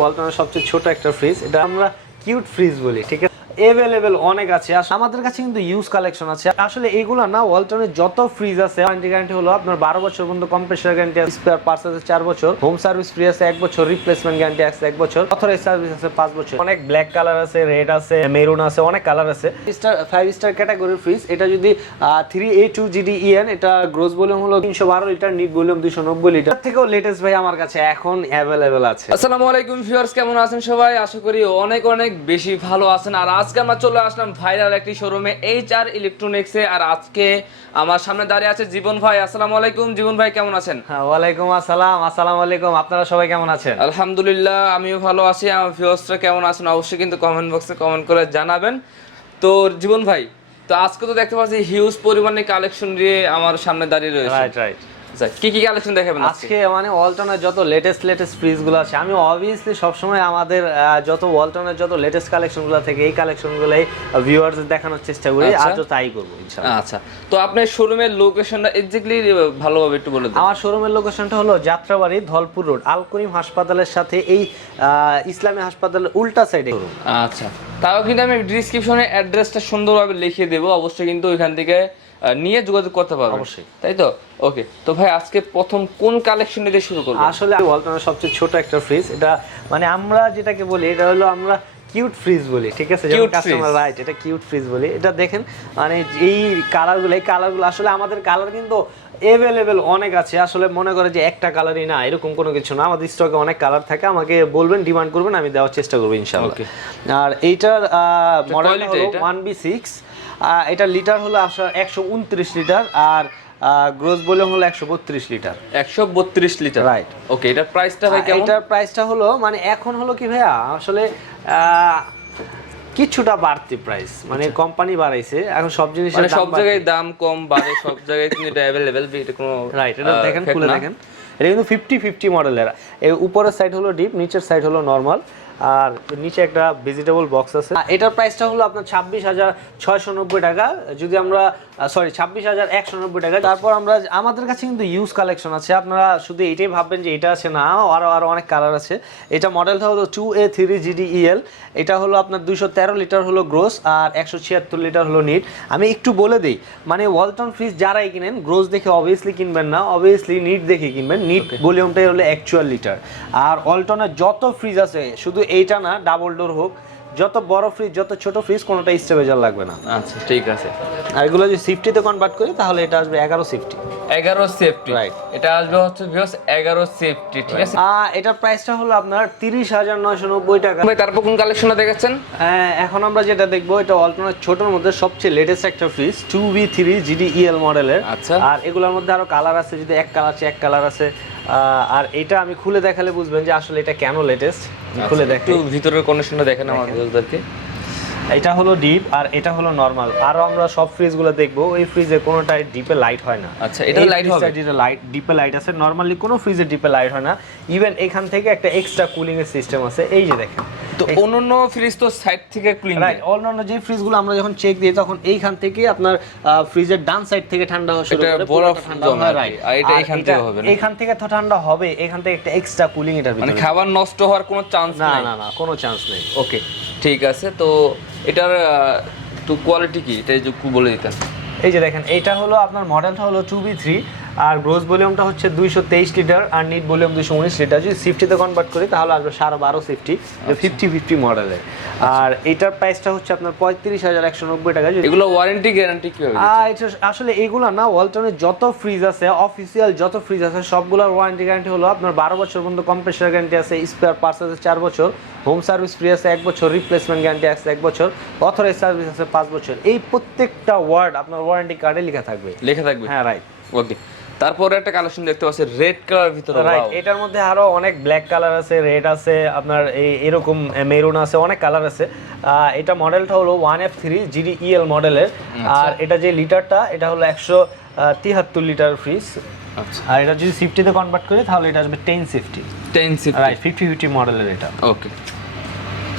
ওয়ালটনের সবচেয়ে ছোট একটা ফ্রিজ, এটা আমরা কিউট ফ্রিজ বলি, ঠিক আছে। अवेलेबल অনেক আছে, আর আমাদের কাছে কিন্তু ইউজ কালেকশন আছে। আসলে এগুলো না ওয়ালটনের যত ফ্রিজ আছে ওয়ারেন্টি গ্যারান্টি হলো আপনার 12 বছর পর্যন্ত, কম্প্রেসার গ্যারান্টি আছে, স্পেয়ার পার্টস আছে 4 বছর, হোম সার্ভিস ফ্রি আছে 1 বছর, রিপ্লেসমেন্ট গ্যারান্টি আছে 1 বছর, অথরাইজ সার্ভিস আছে 5 বছর। অনেক ব্ল্যাক কালার আছে, রেড আছে, মেরুন আছে, অনেক কালার আছে। 5 স্টার ক্যাটাগরির ফ্রিজ। এটা যদি 3A2 GDEN, এটা গ্রোস ভলিউম হলো 312 লিটার, নিট ভলিউম 290 লিটার। এর থেকেও লেটেস্ট ভাই আমার কাছে এখন अवेलेबल আছে। আসসালামু আলাইকুম ভিউয়ার্স, কেমন আছেন সবাই? আশা করি অনেক অনেক বেশি ভালো আছেন। আর আজকে আমরা চলে আসলাম ভাইরাল একটি শোরুমে, HR ইলেকট্রনিক্সে। আর আজকে আমার সামনে দাঁড়িয়ে আছে জীবন ভাই। আসসালামু আলাইকুম জীবন ভাই, কেমন আছেন? হ্যাঁ, ওয়ালাইকুম আসসালাম। আসসালামু আলাইকুম, আপনারা সবাই কেমন আছেন? আলহামদুলিল্লাহ, আমিও ভালো আছি। আমার ভিউয়ার্সরা কেমন আছেন অবশ্যই কিন্তু কমেন্ট বক্সে কমেন্ট করে জানাবেন। তো জীবন ভাই, তো আজকে তো দেখতে পাচ্ছি হিউজ পরিমাণে কালেকশন নিয়ে আমার সামনে দাঁড়িয়ে রয়েছে। রাইট। কি কি কালেকশন দেখাবেন আজকে? মানে ওয়ালটনের যত লেটেস্ট ফ্রিজগুলো আছে, আমি অবভিয়াসলি সবসময় আমাদের যত ওয়ালটনের যত লেটেস্ট কালেকশনগুলো থেকে এই কালেকশনগুলোই ভিউয়ারদের দেখানোর চেষ্টা করি। আজও তাই করব ইনশাআল্লাহ। আচ্ছা, তো আপনার শোরুমের লোকেশনটা এক্স্যাক্টলি ভালোভাবে একটু বলে দিন। আমার শোরুমের লোকেশনটা হলো যাত্রাবাড়ি, ধলপুর রোড, আল করিম হাসপাতালের সাথে এই ইসলামী হাসপাতালের উল্টা সাইডে। আচ্ছা, তাও কিন্তু আমি ডিসক্রিপশনে অ্যাড্রেসটা সুন্দরভাবে লিখে দেবো, অবশ্যই কিন্তু ওইখান থেকে নিয়ে যোগাযোগ করতে পারবেন, অবশ্যই, তাই তো? ওকে, তো ভাই আজকে প্রথম কোন কালেকশন দিয়ে শুরু করব? আসলে ওয়ালটনের সবচেয়ে ছোট একটা ফ্রিজ, এটা মানে আমরা যেটাকে বলি এটা হলো আমরা কিউট ফ্রিজ বলি, ঠিক আছে। যেমন কাস্টমার রাইট, এটা কিউট ফ্রিজ বলি। এটা দেখেন, মানে এই কালারগুলো আসলে আমাদের কালার কিন্তু अवेलेबल অনেক আছে। আসলে মনে করে যে একটা কালারই না, এরকম কোনো কিছু না। আমাদের স্টকে অনেক কালার থাকে, আমাকে বলবেন, ডিমান্ড করবেন, আমি দেওয়ার চেষ্টা করব ইনশাআল্লাহ। আর এইটার মডেল হলো 1B6, এটা লিটার হলো 129 লিটার, আর গ্রোস ভলিউম হলো 132 লিটার। 132 litre, right. ওকে, এটার প্রাইসটা ভাই কেমন? এটার প্রাইসটা হলো মানে এখন হলো কি ভাইয়া, আসলে কিছুটা বাড়তি প্রাইস, মানে কোম্পানি বাড়াইছে। এখন সব জিনিসের মানে সব জায়গায় দাম কম বাড়ে, সব জায়গায় কিন্তু এটা अवेलेबल, এটা কোনো রাইট। এটা দেখেন, খুলে দেখেন, এটা কিন্তু 50-50 মডেলের। এই উপরের সাইড হলো ডিপ, নিচের সাইড হলো নরমাল, আর নিচে একটা ভেজিটেবল বক্স আছে। এটার প্রাইসটা হলো আপনার 26,690 টাকা, যদি আমরা 26,190 টাকা। তারপর আমাদের কাছে কিন্তু ইউজ কালেকশন আছে। আপনারা শুধু এটাই ভাববেন যে এটা আছে, না, আরো অনেক কালার আছে। এটা মডেলটা হলো 2A3 GDEL। এটা হলো আপনার 213 লিটার হলো গ্রোস, আর 176 লিটার হলো নিট। আমি একটু বলে দিই, মানে ওয়ালটন ফ্রিজ যারাই কিনেন, গ্রোস দেখে অবভিয়াসলি কিনবেন না, অবভিয়াসলি নিট দেখে কিনবেন। নিট ভলিউমটাই হলো 1 লিটার। আর ওয়ালটনের যত ফ্রিজ আছে, শুধু এইটা না, ডাবল ডোর হোক, যত বড় ফ্রিজ যত ছোট ফ্রিজ, কোনোটা স্টেবিলাইজার লাগবে না। আচ্ছা, ঠিক আছে। আর এগুলো যদি সেফটিতে কনভার্ট করি তাহলে এটা আসবে 11 সেফটি। 11 safety, right. এটা আসবে হচ্ছে ভিউয়ার্স 11 সেফটি, ঠিক আছে। এটার প্রাইসটা হলো আপনার 30,990 টাকা। ভাই তারপর কোন কালেকশনটা দেখাচ্ছেন? এখন আমরা যেটা দেখবো, এটা ওয়ালটনের ছোটর মধ্যে সবচেয়ে লেটেস্ট একটা ফ্রিজ, 2B3 GDEL মডেলের। আচ্ছা, আর এগুলোর মধ্যে আরো কালার আছে, যদি এক কালার আছে, এক কালার আছে। আর এটা আমি খুলে দেখালে বুঝবেন যে আসলে এটা কেন লেটেস্ট। খুলে দেখি, একটু ভিতরের কন্ডিশনটা দেখেন আমাদেরকে। এটা হলো ডিপ, আর এটা হলো নরমাল। আরো আমরা সব ফ্রিজগুলো দেখবো, ওই ফ্রিজে কোনোটাই ডিপে লাইট হয় না। আচ্ছা, এটা লাইট হবে? এটা লাইট, ডিপে লাইট আছে। নরমালি কোনো ফ্রিজে ডিপে লাইট হয় না। ইভেন এখান থেকে একটা এক্সট্রা কুলিং এর সিস্টেম আছে, এই যে দেখেন। তো অন্যান্য ফ্রিজ তো সাইড থেকে কুলিং দেয়, রাইট। অন্যান্য যে ফ্রিজগুলো আমরা যখন চেক দিই, তখন এইখান থেকে আপনার ফ্রিজের ডান সাইড থেকে ঠান্ডা হওয়া শুরু করে, বরফ ঠান্ডা হয়। রাইট। আর এটা এখান থেকে হবে না, এখান থেকে তো ঠান্ডা হবে, এখান থেকে একটা এক্সট্রা কুলিং এটার ভিতরে, মানে খাবার নষ্ট হওয়ার কোনো চান্স না নাই। না, কোনো চান্স নেই। ওকে, ঠিক আছে। তো এটার তো কোয়ালিটি কি, এটা একটু বলে দিতেন। এই যে দেখেন, এটা হলো আপনার মডেলটা হলো 2B3, আর গ্রোস ভলিউমটা হচ্ছে 223 লিটার, আর নিট ভলিউম 219 লিটার। যদি সেফটিতে কনভার্ট করি তাহলে আসবে 12.5 সেফটি, 50-50 মডেলের। আর এটার প্রাইসটা হচ্ছে আপনার 35,190 টাকা। এগুলো ওয়ারেন্টি গ্যারান্টি কি হবে? এটা আসলে এগুলো না, ওয়ালটনের যত ফ্রিজ আছে, অফিসিয়াল যত ফ্রিজ আছে, সবগুলোর ওয়ারেন্টি গ্যারান্টি হলো আপনার 12 বছর পর্যন্ত, কম্প্রেসার গ্যারান্টি আছে, স্পেয়ার পার্টস আছে 4 বছর, হোম সার্ভিস ফ্রি আছে 1 বছর, রিপ্লেসমেন্ট গ্যারান্টি আছে 1 বছর, অথরাইজ সার্ভিস আছে 5 বছর। এই প্রত্যেকটা ওয়ার্ড আপনার ওয়ারেন্টি কার্ডে লেখা থাকবে। হ্যাঁ, রাইট। ওকে, তারপরে একটা কালেকশন দেখতে পাচ্ছি রেড কালার ভিতরে। রাইট। এটার মধ্যে আরো অনেক ব্ল্যাক কালার আছে, রেড আছে, আপনার এরকম মেরুন আছে, অনেক কালার আছে। এটা মডেলটা হলো 1F3 GDEL মডেলের। আর এটা যে লিটারটা, এটা হলো 173 লিটার ফ্রিজ। আচ্ছা, আর এটা যদি সেফটিতে কনভার্ট করি তাহলে এটা আসবে 10 সেফটি। রাইট, 50-50 মডেলের এটা। ওকে,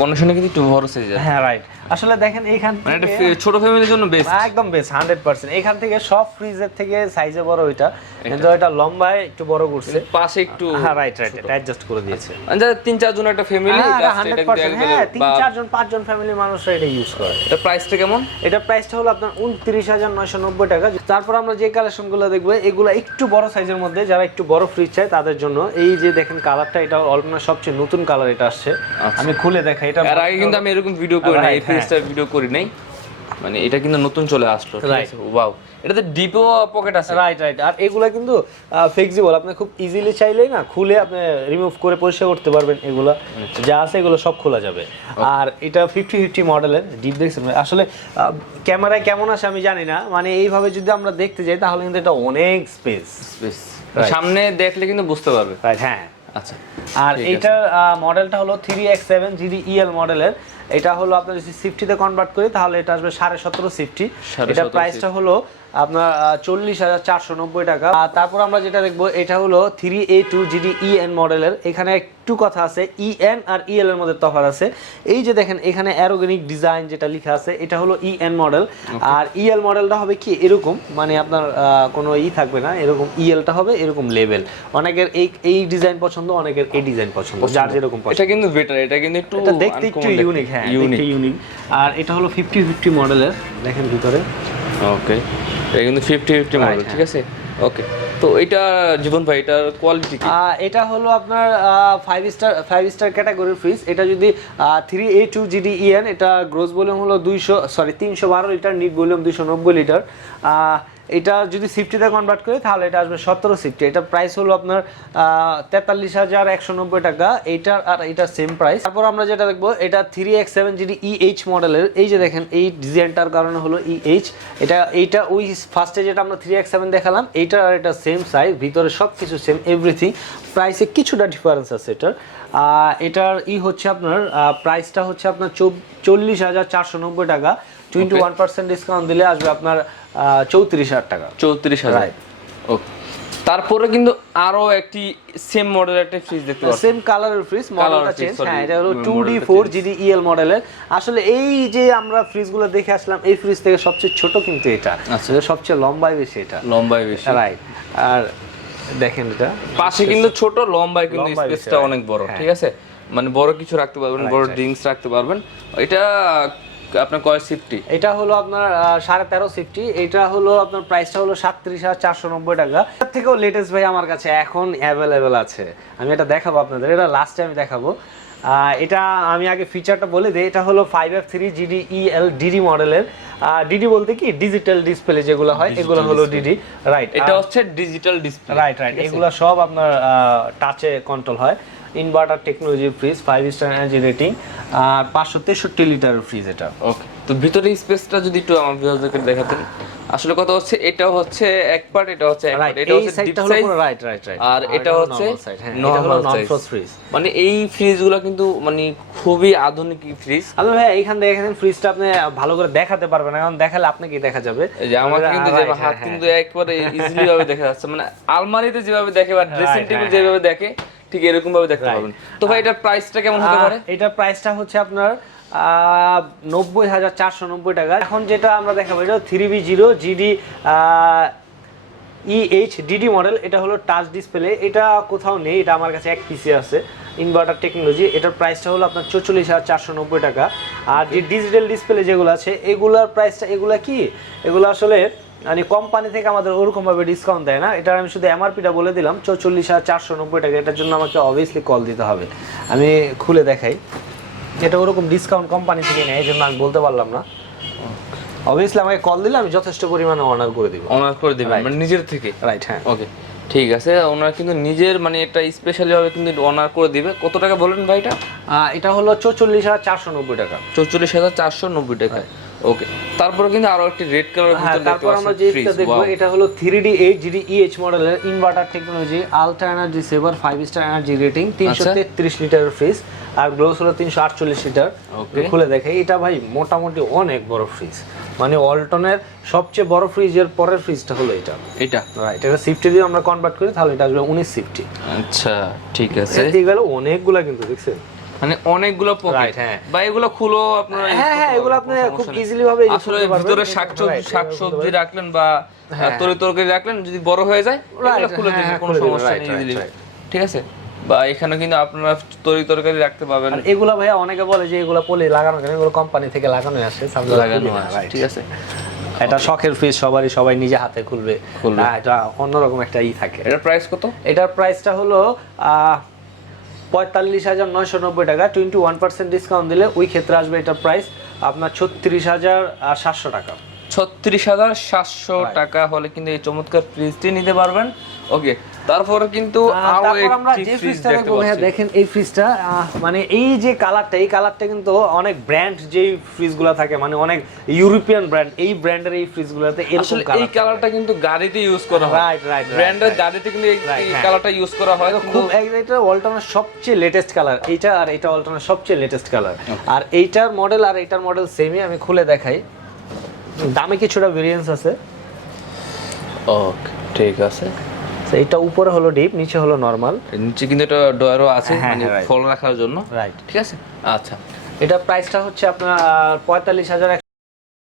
কন্ডিশনে কিন্তু একটু বড় সাইজ আছে। হ্যাঁ, রাইট। আসলে দেখেন এইখান মানে একটা থেকে ছোট ফ্যামিলির জন্য বেস্ট, একদম বেস্ট 100%। এখান থেকে সব ফ্রিজের থেকে সাইজে বড় এটা, কিন্তু এটা লম্বায় একটু বড় করছে, পাশে একটু হ্যাঁ রাইট এটা অ্যাডজাস্ট করে দিয়েছে। মানে 3-4 জন একটা ফ্যামিলি, এটা 100%, হ্যাঁ 3-4 জন 5 জন ফ্যামিলির মানুষরা এটা ইউজ করে। এটা প্রাইসটা কেমন? এটা প্রাইসটা হলো আপনার 29,990 টাকা। তারপর আমরা যে কালেকশনগুলো দেখবো এগুলো একটু বড় সাইজের মধ্যে, যারা একটু বড় ফ্রিজ চায় তাদের জন্য। এই যে দেখেন কালারটা, এটা অলমোস্ট সবচেয়ে নতুন কালার এটা আসছে। আমি খুলে দেখাই, এটা এর আগে কিন্তু আমি এরকম ভিডিও করি নাই, এই ফ্রিজটার ভিডিও করি নাই, মানে এটা কিন্তু নতুন চলে আসলো, ঠিক আছে। ওয়াও, এটাতে ডিপও পকেট আছে, রাইট। আর এগুলা কিন্তু ফ্লেক্সিবল, আপনি খুব ইজিলি চাইলেই না খুলে আপনি রিমুভ করে পরিষ্কার করতে পারবেন। এগুলা যা আছে এগুলো সব খোলা যাবে। আর এটা 50-50 মডেলের ডিপ, দেখছেন আসলে ক্যামেরায় কেমন আসে আমি জানি না, মানে এইভাবে যদি আমরা দেখতে যাই তাহলে কিন্তু এটা অনেক স্পেস, সামনে দেখলে কিন্তু বুঝতে পারবে, রাইট। হ্যাঁ আচ্ছা। আর এইটার মডেলটা হলো 3X7 GDEL মডেলের। এটা হলো আপনার যদি সিফটিতে কনভার্ট করি তাহলে এটা আসবে 17.5 সিফটি। এটা প্রাইসটা হলো আপনার 40,490 টাকা। আর তারপর আমরা যেটা দেখবো এটা হলো 3A2 GDEN মডেলের। এখানে একটু কথা আছে, EN আর EL এর মধ্যে তফাৎ আছে। এই যে দেখেন এখানে অ্যারোগেনিক ডিজাইন যেটা লেখা আছে এটা হলো EN মডেল, আর EL মডেলটা হবে কি এরকম, মানে আপনার কোনো থাকবে না, এরকম ELটা হবে এরকম লেভেল। অনেকের এই ডিজাইন পছন্দ, অনেকের এই ডিজাইন পছন্দ, যার যেরকম পছন্দ। এটা কিন্তু বেটার, এটা কিন্তু একটু দেখতে একটু ইউনিক, হ্যাঁ দেখতে ইউনিক। আর এটা হলো 50-50 মডেলের, দেখেন ভিতরে। ওকে, এটা কিন্তু 50-50 মডেল, ঠিক আছে। ওকে, তো এটা জীবন ভাই এটার কোয়ালিটি কি? এটা হলো আপনার 5 স্টার ক্যাটাগরির ফ্রিজ। এটা যদি 3A2 GDEN, এটা গ্রোস ভলিউম হলো 312 লিটার, নিট ভলিউম 290 লিটার। এটা যদি সিফটিতে কনভার্ট করি তাহলে এটা আসবে 17 সিফটি। এটা প্রাইস হলো আপনার 43,190 টাকা। এইটার আর এটা সেম প্রাইস। তারপর আমরা যেটা দেখবো এটা 3X7 GDEH মডেলের। এই যে দেখেন এই ডিজাইনটার কারণে হলো EH। এইটা ওই ফার্স্টে যেটা আমরা 3X7 দেখালাম এইটার আর এটা সেম সাইজ, ভিতরে সব কিছু সেম, এভরিথিং। প্রাইসে কিছুটা ডিফারেন্স আছে এটার। এটার হচ্ছে আপনার প্রাইসটা হচ্ছে আপনার 40,490 টাকা। 21% ডিসকাউন্ট দিলে আসবে আপনার 34,000 টাকা। 34,000। ওকে, তারপরে কিন্তু আরো একটি সেম মডেলের একটা ফ্রিজ দেখতে পাচ্ছি, সেম কালারের ফ্রিজ, মডেলটা চেঞ্জ। হ্যাঁ, এটা হলো 2D4 GDEL মডেলের। আসলে এই যে আমরা ফ্রিজগুলো দেখে আসলাম, এই ফ্রিজ থেকে সবচেয়ে ছোট কিন্তু এটা, আসলে সবচেয়ে লম্বাই বেশি, এটা লম্বাই বেশি, রাইট। আর দেখেন এটা পাশে কিন্তু ছোট, লম্বায় কিন্তু স্পেসটা অনেক বড়, ঠিক আছে। মানে বড় কিছু রাখতে পারবেন, বড় ড্রিঙ্কস রাখতে পারবেন। এটা আপনার কয় সিফটি? এটা হলো আপনার 13.5 সিফটি। এটা হলো আপনার প্রাইসটা হলো 37,490 টাকা। এর থেকেও লেটেস্ট ভাই আমার কাছে এখন অ্যাভেলেবেল আছে, আমি এটা দেখাবো আপনাদের। এটা লাস্টে আমি দেখাবো। এটা আমি আগে ফিচারটা বলে দিই। এটা হলো 5F3 GDEL DD মডেলের। ডিডি বলতে কি ডিজিটাল ডিসপ্লে যেগুলো হয়, এগুলো হলো ডিডি, রাইট। এটা হচ্ছে ডিজিটাল ডিসপ্লে, রাইট। এগুলো সব আপনার টাচে কন্ট্রোল হয়। Inverter technology fridge, 5 star energy rating, আর 563 লিটারের ফ্রিজ এটা। ওকে, তো ভিতরে স্পেসটা যদি একটু আমার ভিউয়ারদেরকে দেখাতেন। আসলে কথা হচ্ছে এটা হচ্ছে এক পার্ট, এটা হচ্ছে এক পার্ট, এটা হচ্ছে ডিপ সাইজ, রাইট। আর এটা হচ্ছে নরমাল সাইজ ফ্রিজ। মানে এই ফ্রিজগুলো কিন্তু মানে খুবই আধুনিক ফ্রিজ। আচ্ছা ভাই, এইখান থেকে দেখেন ফ্রিজটা আপনি ভালো করে দেখাতে পারবেন না, কারণ দেখালে আপনাকে দেখা যাবে। এই যে আমার কিন্তু যে হাত কিন্তু একবারে ইজিলি ভাবে দেখা যাচ্ছে, মানে আলমারিতে যেভাবে দেখে বা ড্রেসিং টেবিল যেভাবে দেখে ঠিক এরকম ভাবে দেখতে পাবেন। তো ভাই এটার প্রাইসটা কেমন হতে পারে? এটার প্রাইসটা হচ্ছে আপনার 90,490 টাকা। এখন যেটা আমরা দেখাবো এটা 3B0 GDEH DD মডেল। এটা হলো টাচ ডিসপ্লে, এটা কোথাও নেই, এটা আমার কাছে এক পিসি আছে। ইনভার্টার টেকনোলজি, এটার প্রাইসটা হলো আপনার 44,490 টাকা। আর যে ডিজিটাল ডিসপ্লে যেগুলো আছে এগুলার প্রাইসটা, এগুলা কি এগুলো আসলে মানে কোম্পানি থেকে আমাদের ওরকম ভাবে ডিসকাউন্ট দেয় না। এটা আমি শুধু এমআরপিটা বলে দিলাম 44,490 টাকা। এটার জন্য আমাকে অবভিয়াসলি কল দিতে হবে। আমি খুলে দেখাই, এটা ওরকম ডিসকাউন্ট কোম্পানি থেকে নেয়, এই জন্য আমি বলতে পারলাম না। অবভিয়াসলি আমাকে কল দিলে আমি যথেষ্ট পরিমাণে অনার করে দিব। অনার করে দিবেন মানে নিজের থেকে, রাইট। হ্যাঁ, ওকে ঠিক আছে। ওনার কিন্তু নিজের মানে এটা স্পেশালি ভাবে কিন্তু অনার করে দিবে। কত টাকা বলেন ভাই এটা? এটা হলো 44,490 টাকা। 44,490 টাকা। ওকে, তারপরে কিন্তু আরো একটা রেড কালারের ভিতরে দেখতে তারপর আমরা যেটা দেখব এটা হলো 3D8 GDEH মডেলের inverter technology, ultra energy saver, 5 star energy rating, 333 লিটারের ফ্রিজ, আর গ্লোস হলো 348 লিটার। খুলে দেখে এটা ভাই মোটামুটি অনেক বড় ফ্রিজ, মানে ওয়ালটনের সবচেয়ে বড় ফ্রিজের পরের ফ্রিজটা হলো এটা। রাইট। এটা সিফটি দিয়ে আমরা কনভার্ট করি তাহলে এটা আসবে 19 সিফটি। আচ্ছা ঠিক আছে, এই গেল অনেকগুলা কিন্তু দেখছেন মানে অনেকগুলো পকেট। হ্যাঁ বা এগুলো খুলো আপনারা হ্যাঁ এগুলো আপনি খুব ইজিলি ভাবে আসলে ভিতরে শাকসবজি রাখলেন বা তরকারি রাখলেন, যদি বড় হয়ে যায় এগুলো খুলে দিবেন, কোনো সমস্যা নেই ইজিলি। ঠিক আছে, বা এখানে কিন্তু আপনারা তরকারি রাখতে পারবেন। আর এগুলা ভাইয়া অনেকে বলে যে এগুলা পলি লাগানো কেন, এগুলো কোম্পানি থেকে লাগানো আসে, লাগানো আছে। ঠিক আছে, এটা শখের ফ্রিজ, সবাই নিজে হাতে খুলবে, এটা অন্যরকম একটা থাকে। এটার প্রাইস কত? এটার প্রাইসটা হলো 45,990 টাকা। 21% ডিসকাউন্ট দিলে ওই ক্ষেত্রে আসবে এটার প্রাইস আপনার 36,700 টাকা। 36,700 টাকা হলে কিন্তু এই চমৎকার ফ্রিজটি নিতে পারবেন। ওকে, তারপরে কিন্তু আমরা যে ফ্রিজটা দেখবো ভাইয়া, দেখেন এই ফ্রিজটা মানে এই যে কালারটা, এই কালারটা কিন্তু অনেক ব্র্যান্ড যেই ফ্রিজগুলো থাকে, মানে অনেক ইউরোপিয়ান ব্র্যান্ড, এই ব্র্যান্ডের এই ফ্রিজগুলোতে এরকম কালার। এই কালারটা কিন্তু গাড়িতে ইউজ করা হয়। রাইট ব্র্যান্ডের গাড়িতে কিন্তু এই কালারটা ইউজ করা হয়। খুব এটা ওয়ালটনের সবচেয়ে লেটেস্ট কালার এইটা, আর এটা ওয়ালটনের সবচেয়ে লেটেস্ট কালার। আর এইটার মডেল আর এইটার মডেল সেমই, আমি খুলে দেখাই। দামে কিছুটা ভেরিয়েন্স আছে। ওকে, ঠিক আছে। এটা উপরে হলো ডিপ, নিচে হলো নরমাল। নিচে কিন্তু একটা ডয়ারও আছে, মানে ফল রাখার জন্য। রাইট, ঠিক আছে। আচ্ছা, এটা প্রাইসটা হচ্ছে আপনার 45,100